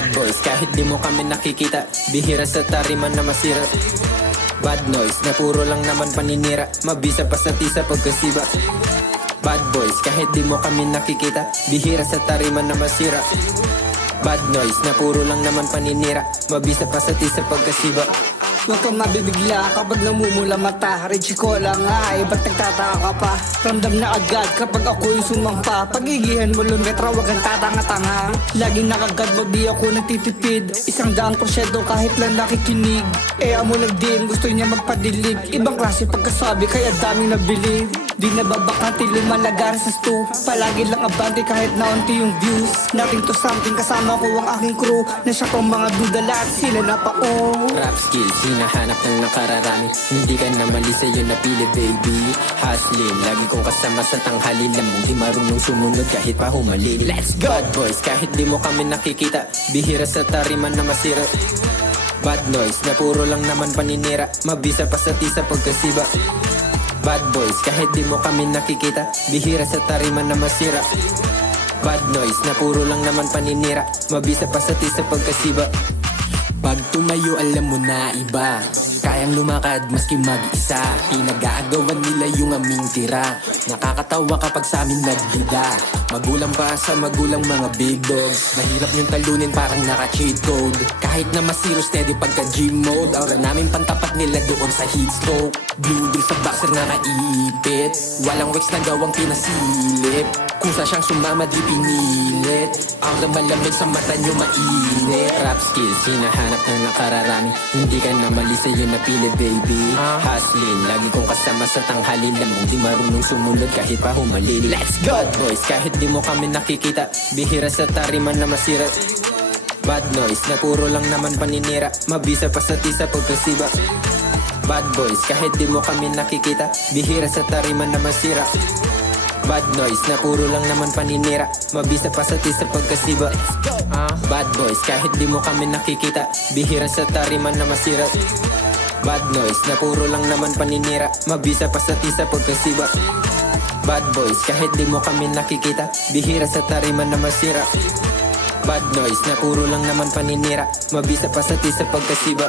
Bad boys, kahit di mo kami nakikita, bihira sa tariman na masira. Bad noise, na puro lang naman paninira, mabisa pa sa tisa pagkasiba. Bad boys, kahit di mo kami nakikita, bihira sa tariman na masira. Bad noise, na puro lang naman paninira, mabisa pa sa tisa pagkasiba. Huwag kang mabibigla kapag namumula mata. Richie ko lang ay, ba't nagtataka ka pa? Ramdam na agad kapag ako yung sumampa. Pagigihan mo lumetra, huwag kang tatanga-tanga. Laging nakagad mo, di ako nagtitipid. 100% kahit lang nakikinig. Amo nagdim, gusto niya magpadilig. Ibang klase pagkasabi, kaya daming nabilib. Di nababakante, lumalagar sa stu. Palagi lang abante kahit naunti yung views. Nothing to something, kasama ko ang aking crew. Na siya pang mga dudala at sila na pa Rap skills, hinahanap ng nakararami. Hindi ka na mali sa'yo napili baby. Hustling, lagi kong kasama sa tanghali. Lamang di marunong sumunod kahit pa humali. Let's go! Bad boys, kahit di mo kami nakikita, bihira sa tariman na masira. Bad noise, na puro lang naman paninira, mabisa pa sa tisa pagkasiba. Bad boys, kahit di mo kami nakikita, bihira sa tariman na masira. Bad noise, na puro lang naman paninira, mabisa pa sa tisa pagkasiba. Pag tumayo alam mo na iba, kayang lumakad maski mag-isa. Pinag-aagawan nila yung aming tira, nakakatawa kapag sa amin nagbida. Magulang pa sa magulang mga big dogs, mahirap yung talunin parang naka-cheat code. Kahit na masiro steady pagka gym mode, aura namin pantapat nila doon sa heat stroke. Blue bill sa boxer na naiipit, walang wax na gawang pinasilip. Kung sa siyang sumama di pinilit, aura malamig sa mata nyo mainit. Rap skills, hinahanap ng nakararami. Hindi ka na mali sa'yo napili baby. Hustling, lagi kong kasama sa tanghali. Lamang di marunong sumunod kahit pa humali. Let's go! Bad boys, kahit di mo kami nakikita, bihira sa tariman na masira. Bad noise, na puro lang naman paninira, mabisa pa sa tisa pagkasiba. Bad boys, kahit di mo kami nakikita, bihira sa tariman na masira. Bad noise, na puro lang naman paninira, mabisa pa sa tisa pagkasiba. Bad boys, kahit di mo kami nakikita, bihira sa tariman na masira. Bad noise, na puro lang naman paninira, mabisa pa sa tisa pagkasiba. Bad boys, kahit di mo kami nakikita, bihira sa tariman na masira. Bad noise, na puro lang naman paninira, mabisa pa sa tisa pagkasiba.